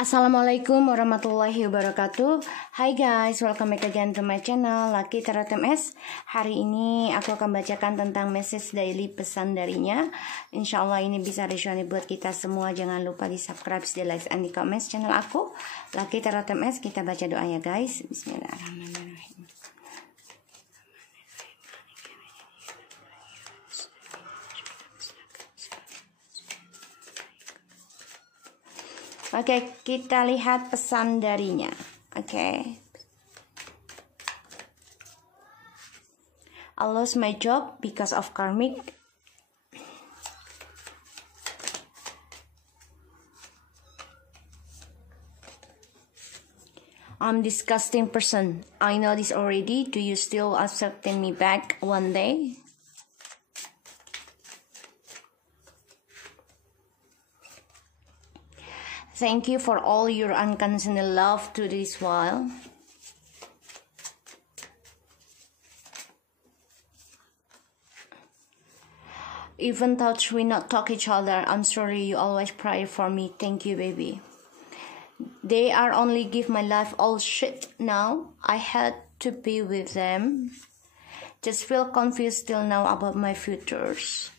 Assalamualaikum warahmatullahi wabarakatuh. Hai guys, welcome back again to my channel Lucky Tarot MS. Hari ini aku akan bacakan tentang message daily pesan darinya. Insya Allah ini bisa resonate buat kita semua. Jangan lupa di subscribe, di like, and di comment channel aku Lucky Tarot MS. Kita baca doa ya guys. Bismillahirrahmanirrahim. Oke, kita lihat pesan darinya. Oke. I lost my job because of karmic. I'm disgusting person. I know this already. Do you still accepting me back one day? Thank you for all your unconditional love to this while. Even though we not talk each other, I'm sorry you always pray for me. Thank you, baby. They are only give my life all shit now. I had to be with them. Just feel confused till now about my futures.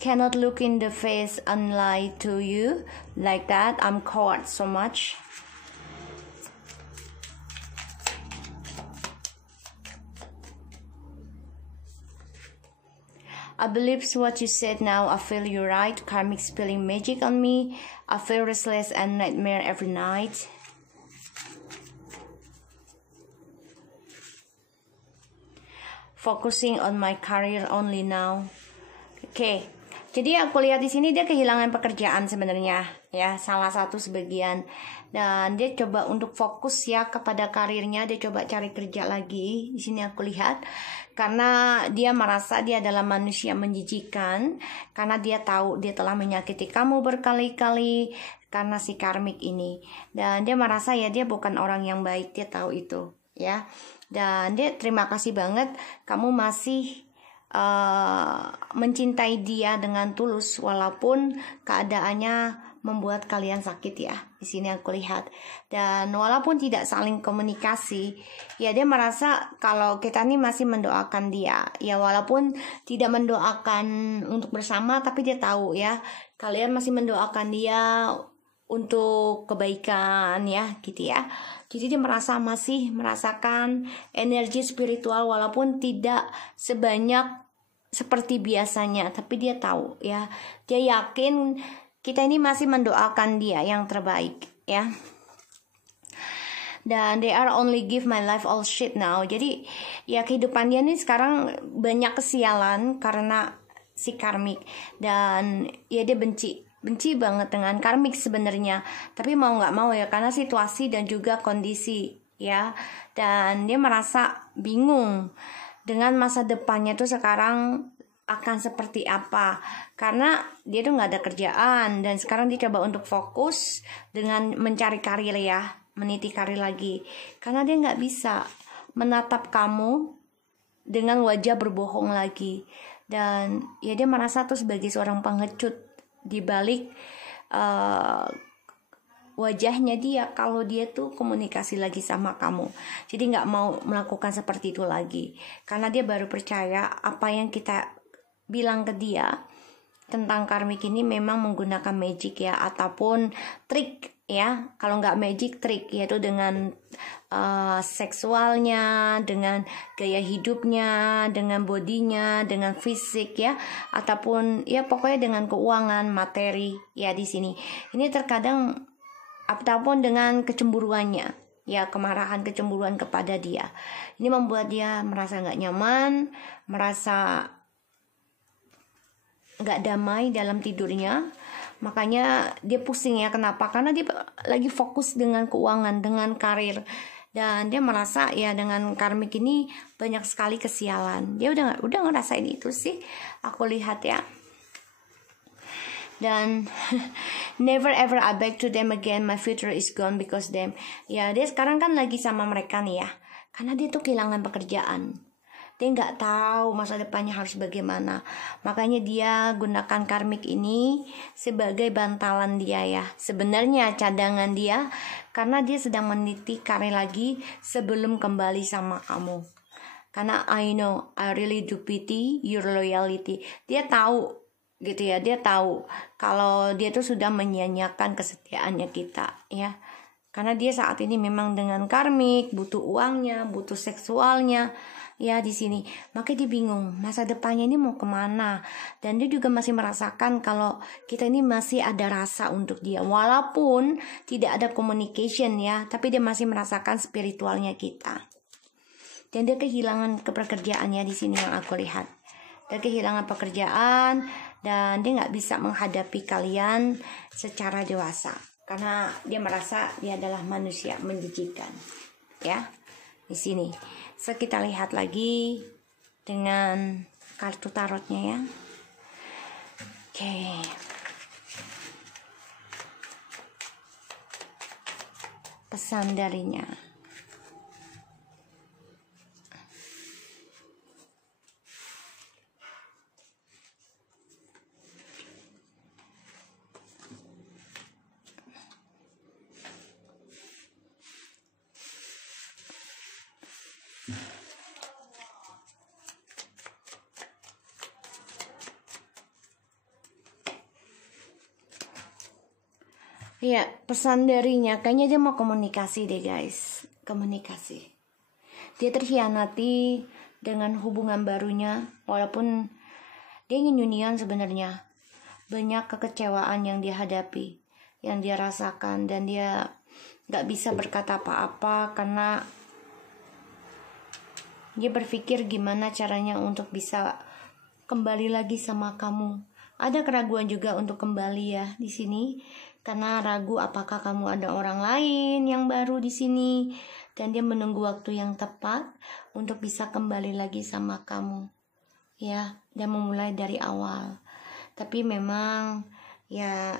Cannot look in the face and lie to you like that. I'm coward so much. I believe what you said now. I feel you're right. Karmic spilling magic on me. I feel restless and nightmare every night. Focusing on my career only now. Oke. Jadi aku lihat di sini dia kehilangan pekerjaan sebenarnya ya, salah satu sebagian, dan dia coba untuk fokus ya kepada karirnya, dia coba cari kerja lagi. Di sini aku lihat karena dia merasa dia adalah manusia menjijikan, karena dia tahu dia telah menyakiti kamu berkali-kali karena si karmik ini, dan dia merasa ya dia bukan orang yang baik, dia tahu itu ya, dan dia terima kasih banget kamu masih mencintai dia dengan tulus walaupun keadaannya membuat kalian sakit ya. Di sini aku lihat, dan walaupun tidak saling komunikasi ya, dia merasa kalau kita ini masih mendoakan dia ya, walaupun tidak mendoakan untuk bersama, tapi dia tahu ya kalian masih mendoakan dia untuk kebaikan ya, gitu ya. Jadi dia merasa masih merasakan energi spiritual walaupun tidak sebanyak seperti biasanya, tapi dia tahu ya, dia yakin kita ini masih mendoakan dia yang terbaik ya. Dan they are only give my life all shit now. Jadi ya kehidupan dia ini sekarang banyak kesialan karena si karmik, dan ya dia benci banget dengan karmik sebenarnya, tapi mau nggak mau ya karena situasi dan juga kondisi ya, dan dia merasa bingung dengan masa depannya tuh sekarang akan seperti apa, karena dia tuh nggak ada kerjaan, dan sekarang dia coba untuk fokus dengan mencari karir ya, meniti karir lagi, karena dia nggak bisa menatap kamu dengan wajah berbohong lagi, dan ya dia merasa tuh sebagai seorang pengecut di balik wajahnya dia kalau dia tuh komunikasi lagi sama kamu. Jadi nggak mau melakukan seperti itu lagi, karena dia baru percaya apa yang kita bilang ke dia tentang karmik ini memang menggunakan magic ya, ataupun trik ya. Kalau nggak magic, trik, yaitu dengan seksualnya, dengan gaya hidupnya, dengan bodinya, dengan fisik ya, ataupun ya pokoknya dengan keuangan, materi ya. Di sini ini terkadang ataupun dengan kecemburuannya ya, kemarahan, kecemburuan kepada dia, ini membuat dia merasa nggak nyaman, merasa nggak damai dalam tidurnya. Makanya dia pusing ya. Kenapa? Karena dia lagi fokus dengan keuangan, dengan karir, dan dia merasa ya dengan karmik ini banyak sekali kesialan. Dia udah ngerasain itu sih, aku lihat ya. Dan never ever I back to them again, my future is gone because them. Ya dia sekarang kan lagi sama mereka nih ya, karena dia tuh kehilangan pekerjaan. Dia nggak tahu masa depannya harus bagaimana. Makanya dia gunakan karmik ini sebagai bantalan dia ya. Sebenarnya cadangan dia, karena dia sedang meniti karir lagi sebelum kembali sama kamu. Karena I know, I really do pity your loyalty. Dia tahu gitu ya, dia tahu kalau dia tuh sudah menyia-nyiakan kesetiaannya kita ya. Karena dia saat ini memang dengan karmik, butuh uangnya, butuh seksualnya ya di sini. Makanya dia bingung masa depannya ini mau kemana. Dan dia juga masih merasakan kalau kita ini masih ada rasa untuk dia, walaupun tidak ada communication ya, tapi dia masih merasakan spiritualnya kita. Dan dia kehilangan pekerjaannya di sini yang aku lihat. Dia kehilangan pekerjaan dan dia nggak bisa menghadapi kalian secara dewasa karena dia merasa dia adalah manusia menjijikan. Ya, di sini. So kita lihat lagi dengan kartu tarotnya ya. Oke. Pesan darinya. Ya, pesan darinya kayaknya dia mau komunikasi deh guys. Komunikasi. Dia terhianati dengan hubungan barunya, walaupun dia ingin unian sebenarnya. Banyak kekecewaan yang dia hadapi, yang dia rasakan, dan dia gak bisa berkata apa-apa karena dia berpikir gimana caranya untuk bisa kembali lagi sama kamu. Ada keraguan juga untuk kembali ya di sini, karena ragu apakah kamu ada orang lain yang baru di sini, dan dia menunggu waktu yang tepat untuk bisa kembali lagi sama kamu ya, dan memulai dari awal. Tapi memang ya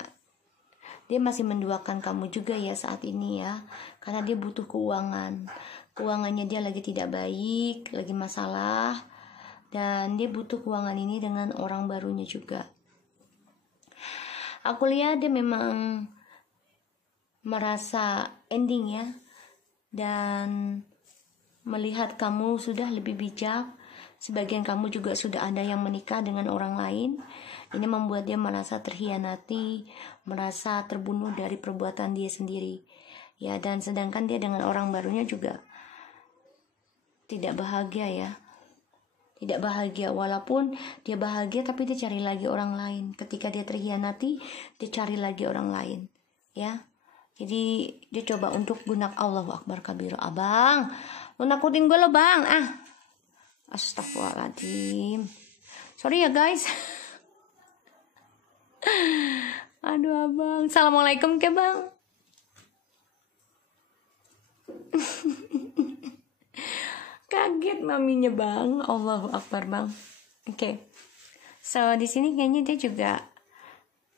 dia masih menduakan kamu juga ya saat ini ya, karena dia butuh keuangannya dia lagi tidak baik, lagi masalah, dan dia butuh keuangan ini dengan orang barunya juga. Aku lihat dia memang merasa ending ya, dan melihat kamu sudah lebih bijak. Sebagian kamu juga sudah ada yang menikah dengan orang lain. Ini membuat dia merasa terhianati, merasa terbunuh dari perbuatan dia sendiri ya, dan sedangkan dia dengan orang barunya juga tidak bahagia ya. Tidak bahagia, walaupun dia bahagia tapi dia cari lagi orang lain. Ketika dia terhianati, dia cari lagi orang lain ya. Jadi dia coba untuk gunak Allahu Akbar kabir. Abang, lu nakutin gue lo bang. Astagfirullahaladzim. Sorry ya guys. Aduh abang. Assalamualaikum ke bang. Kaget maminya bang. Allahu Akbar bang. Oke. So di sini kayaknya dia juga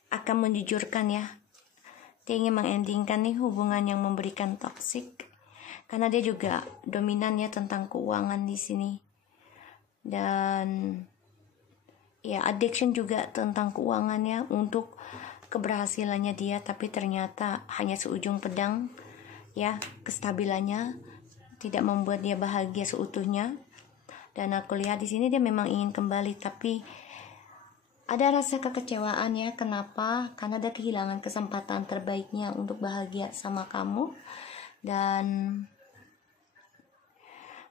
akan menjujurkan ya. Dia ingin mengendingkan nih hubungan yang memberikan toksik, karena dia juga dominan ya tentang keuangan di sini, dan ya addiction juga tentang keuangannya untuk keberhasilannya dia, tapi ternyata hanya seujung pedang ya, kestabilannya tidak membuat dia bahagia seutuhnya. Dan aku lihat di sini dia memang ingin kembali, tapi ada rasa kekecewaan ya. Kenapa? Karena dia kehilangan kesempatan terbaiknya untuk bahagia sama kamu. Dan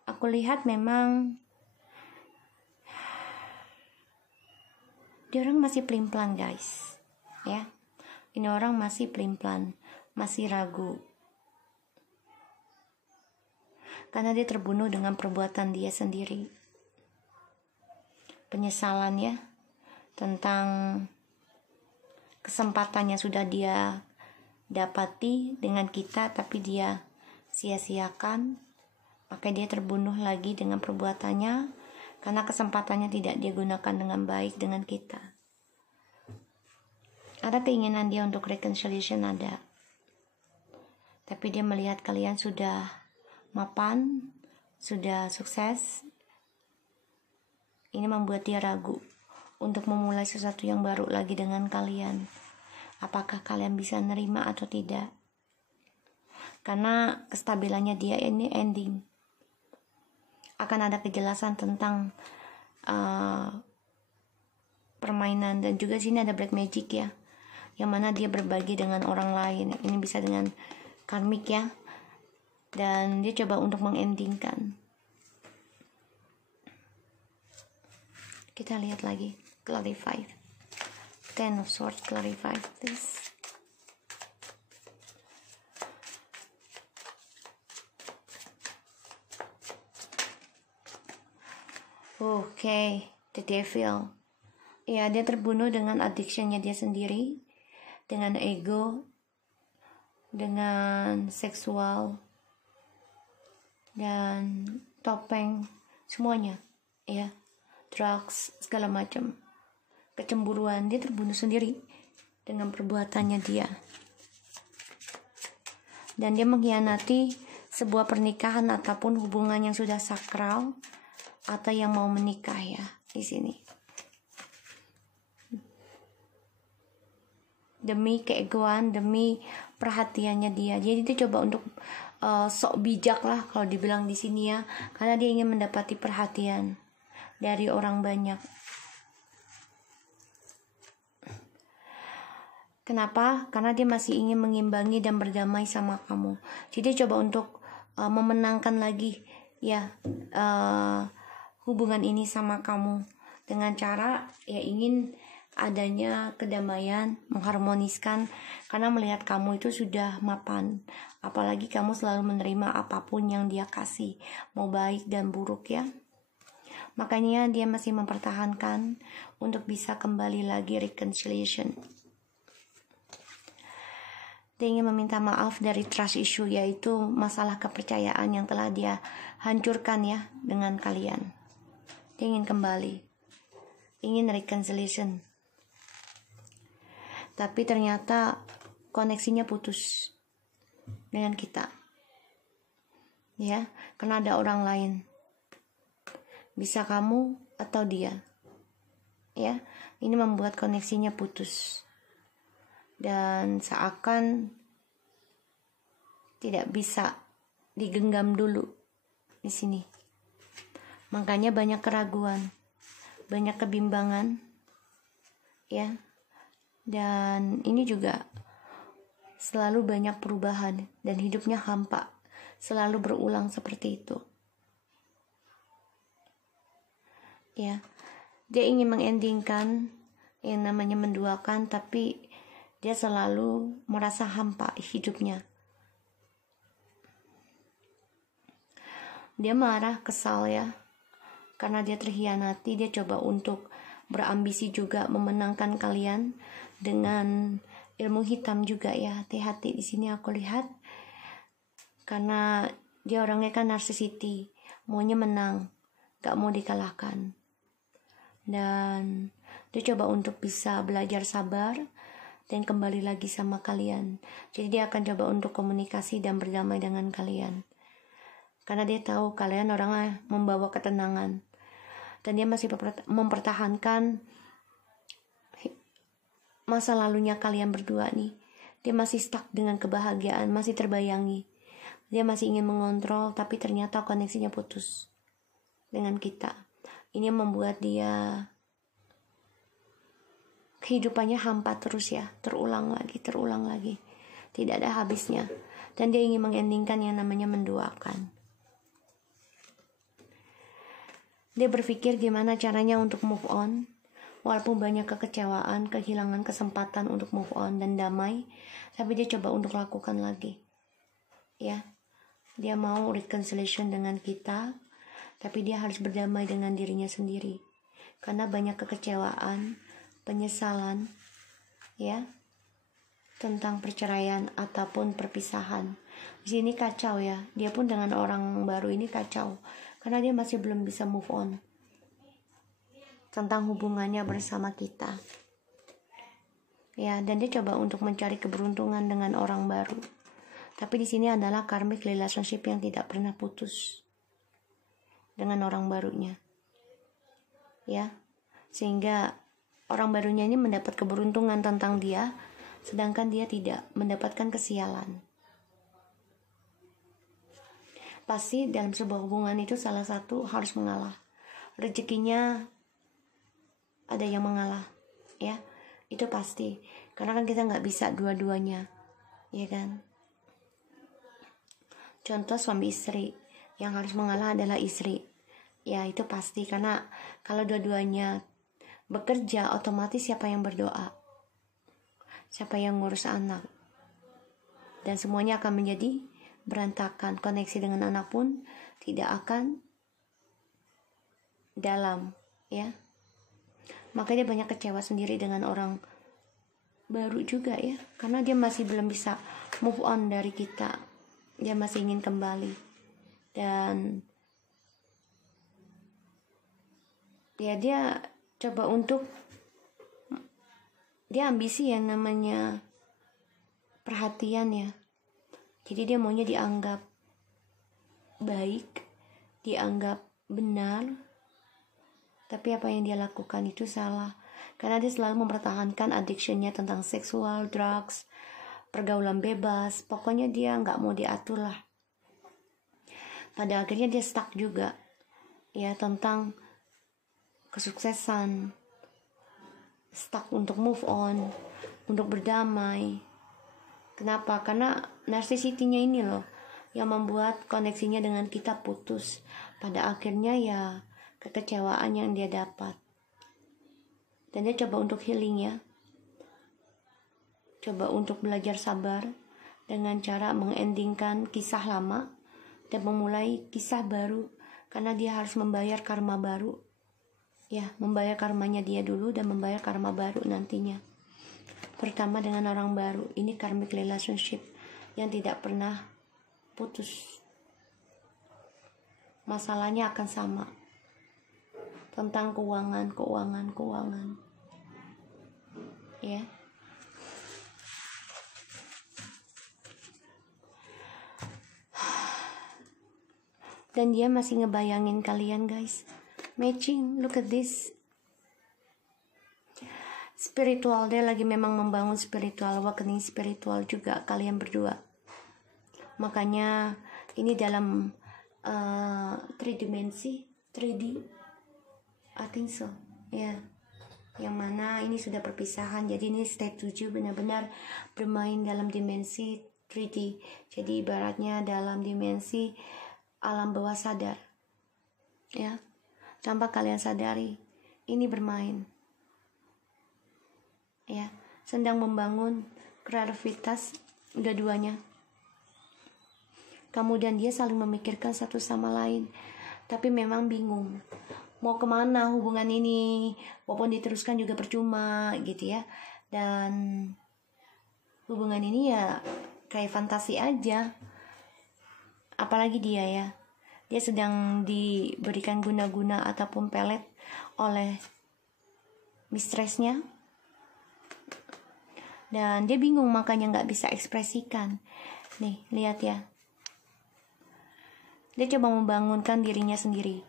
aku lihat memang dia orang masih pelin-pelan guys ya. Ini orang masih pelin-pelan, masih ragu, karena dia terbunuh dengan perbuatan dia sendiri. Penyesalan ya, tentang kesempatannya sudah dia dapati dengan kita, tapi dia sia-siakan. Maka dia terbunuh lagi dengan perbuatannya, karena kesempatannya tidak dia gunakan dengan baik dengan kita. Ada keinginan dia untuk reconciliation, ada, tapi dia melihat kalian sudah mapan, sudah sukses, Ini membuat dia ragu untuk memulai sesuatu yang baru lagi dengan kalian. Apakah kalian bisa nerima atau tidak? Karena kestabilannya dia ini ending. Akan ada kejelasan tentang permainan, dan juga sini ada black magic ya, yang mana dia berbagi dengan orang lain. Ini bisa dengan karmik ya, dan dia coba untuk mengendingkan. Kita lihat lagi, clarify. Ten of Swords, clarify please. Oke, the devil. Ya, dia terbunuh dengan addiction-nya dia sendiri, dengan ego, dengan seksual, dan topeng, semuanya, ya, drugs, segala macam, kecemburuan. Dia terbunuh sendiri dengan perbuatannya dia, dan dia mengkhianati sebuah pernikahan ataupun hubungan yang sudah sakral, atau yang mau menikah ya di sini. Demi keegoan, demi perhatiannya dia. Jadi dia coba untuk sok bijak lah kalau dibilang di sini ya, karena dia ingin mendapati perhatian dari orang banyak. Kenapa? Karena dia masih ingin mengimbangi dan berdamai sama kamu. Jadi dia coba untuk memenangkan lagi ya hubungan ini sama kamu dengan cara ya ingin adanya kedamaian, mengharmoniskan, karena melihat kamu itu sudah mapan, apalagi kamu selalu menerima apapun yang dia kasih, mau baik dan buruk ya. Makanya dia masih mempertahankan untuk bisa kembali lagi reconciliation. Dia ingin meminta maaf dari trust issue, yaitu masalah kepercayaan yang telah dia hancurkan ya dengan kalian. Dia ingin kembali, ingin reconciliation, tapi ternyata koneksinya putus dengan kita ya, karena ada orang lain, bisa kamu atau dia ya. Ini membuat koneksinya putus dan seakan tidak bisa digenggam dulu di sini. Makanya banyak keraguan, banyak kebimbangan ya. Dan ini juga selalu banyak perubahan dan hidupnya hampa, selalu berulang seperti itu. Ya. Dia ingin mengendingkan yang namanya menduakan, tapi dia selalu merasa hampa hidupnya. Dia marah, kesal ya, karena dia terhianati. Dia coba untuk berambisi juga memenangkan kalian dengan ilmu hitam juga ya. Hati-hati di sini aku lihat, karena dia orangnya kan narsisiti, maunya menang, gak mau dikalahkan. Dan dia coba untuk bisa belajar sabar dan kembali lagi sama kalian. Jadi dia akan coba untuk komunikasi dan berdamai dengan kalian, karena dia tahu kalian orangnya membawa ketenangan. Dan dia masih mempertahankan masa lalunya kalian berdua nih. Dia masih stuck dengan kebahagiaan, masih terbayangi. Dia masih ingin mengontrol, tapi ternyata koneksinya putus dengan kita. Ini membuat dia kehidupannya hampa terus ya, terulang lagi, tidak ada habisnya. Dan dia ingin mengendingkan yang namanya menduakan. Dia berpikir gimana caranya untuk move on, walaupun banyak kekecewaan, kehilangan kesempatan untuk move on dan damai, tapi dia coba untuk lakukan lagi ya. Dia mau reconciliation dengan kita, tapi dia harus berdamai dengan dirinya sendiri, karena banyak kekecewaan, penyesalan ya, tentang perceraian ataupun perpisahan. Di sini kacau ya, dia pun dengan orang baru ini kacau, karena dia masih belum bisa move on tentang hubungannya bersama kita ya. Dan dia coba untuk mencari keberuntungan dengan orang baru, tapi di sini adalah karmic relationship yang tidak pernah putus dengan orang barunya. ya, sehingga orang barunya ini mendapat keberuntungan tentang dia, sedangkan dia tidak mendapatkan kesialan. Pasti dalam sebuah hubungan itu salah satu harus mengalah. Rezekinya ada yang mengalah, ya, itu pasti. Karena kan kita nggak bisa dua-duanya, ya kan. Contoh suami istri, yang harus mengalah adalah istri, ya itu pasti. Karena kalau dua-duanya bekerja, otomatis siapa yang berdoa, siapa yang ngurus anak, dan semuanya akan menjadi berantakan. Koneksi dengan anak pun tidak akan dalam, ya. Makanya dia banyak kecewa sendiri dengan orang baru juga, ya, karena dia masih belum bisa move on dari kita, dia masih ingin kembali. Dan ya dia coba untuk, dia ambisi yang namanya perhatian, ya. Jadi dia maunya dianggap baik, dianggap benar, tapi apa yang dia lakukan itu salah. Karena dia selalu mempertahankan addiction-nya tentang seksual, drugs, pergaulan bebas. Pokoknya dia nggak mau diatur lah. Pada akhirnya dia stuck juga, ya, tentang kesuksesan, stuck untuk move on, untuk berdamai. Kenapa? Karena narsisitinya ini loh yang membuat koneksinya dengan kita putus. Pada akhirnya ya kekecewaan yang dia dapat. Dan dia coba untuk healing, ya. Coba untuk belajar sabar dengan cara mengendingkan kisah lama dan memulai kisah baru. Karena dia harus membayar karma baru, ya, membayar karmanya dia dulu dan membayar karma baru nantinya. Pertama dengan orang baru, ini karmic relationship yang tidak pernah putus. Masalahnya akan sama, tentang keuangan, ya. Dan dia masih ngebayangin kalian, guys. Matching, look at this. Spiritual, dia lagi memang membangun spiritual, awakening spiritual juga kalian berdua. Makanya ini dalam 3 dimensi, 3D, I think so, ya. Yang mana ini sudah perpisahan, jadi ini state 7 benar-benar bermain dalam dimensi 3D. Jadi ibaratnya dalam dimensi alam bawah sadar, ya. Tanpa kalian sadari, ini bermain, ya, sedang membangun kreativitas dua-duanya. Kamu dan dia saling memikirkan satu sama lain, tapi memang bingung mau kemana hubungan ini. Walaupun diteruskan juga percuma, gitu ya. Dan hubungan ini ya kayak fantasi aja. Apalagi dia, ya, dia sedang diberikan guna-guna ataupun pelet oleh mistressnya. Dan dia bingung, makanya nggak bisa ekspresikan. Nih, lihat ya. Dia coba membangunkan dirinya sendiri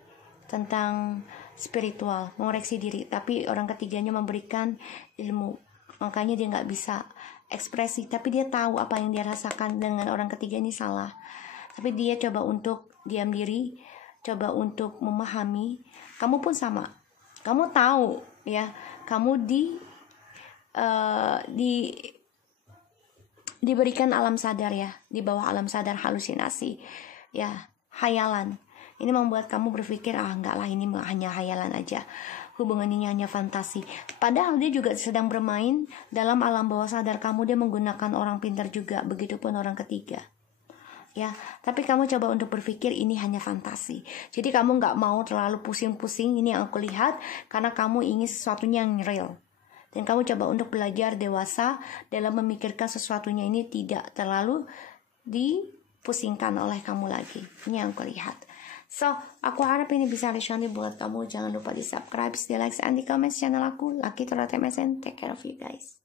tentang spiritual, mengoreksi diri, tapi orang ketiganya memberikan ilmu. Makanya dia nggak bisa ekspresi, tapi dia tahu apa yang dia rasakan dengan orang ketiga ini salah. Tapi dia coba untuk diam diri, coba untuk memahami. Kamu pun sama. Kamu tahu, ya, kamu diberikan alam sadar, ya, di bawah alam sadar halusinasi, ya, hayalan. Ini membuat kamu berpikir, enggak lah, ini hanya hayalan aja, hubungan ini hanya fantasi. Padahal dia juga sedang bermain dalam alam bawah sadar kamu. Dia menggunakan orang pintar juga, begitupun orang ketiga, ya. Tapi kamu coba untuk berpikir ini hanya fantasi. Jadi kamu nggak mau terlalu pusing-pusing, ini yang aku lihat, karena kamu ingin sesuatunya yang real. Dan kamu coba untuk belajar dewasa dalam memikirkan sesuatunya ini tidak terlalu dipusingkan oleh kamu lagi. Ini yang aku lihat. So, aku harap ini bisa resonate buat kamu. Jangan lupa di subscribe, di like, and di comment channel aku. Lucky Torah MSN. Take care of you guys.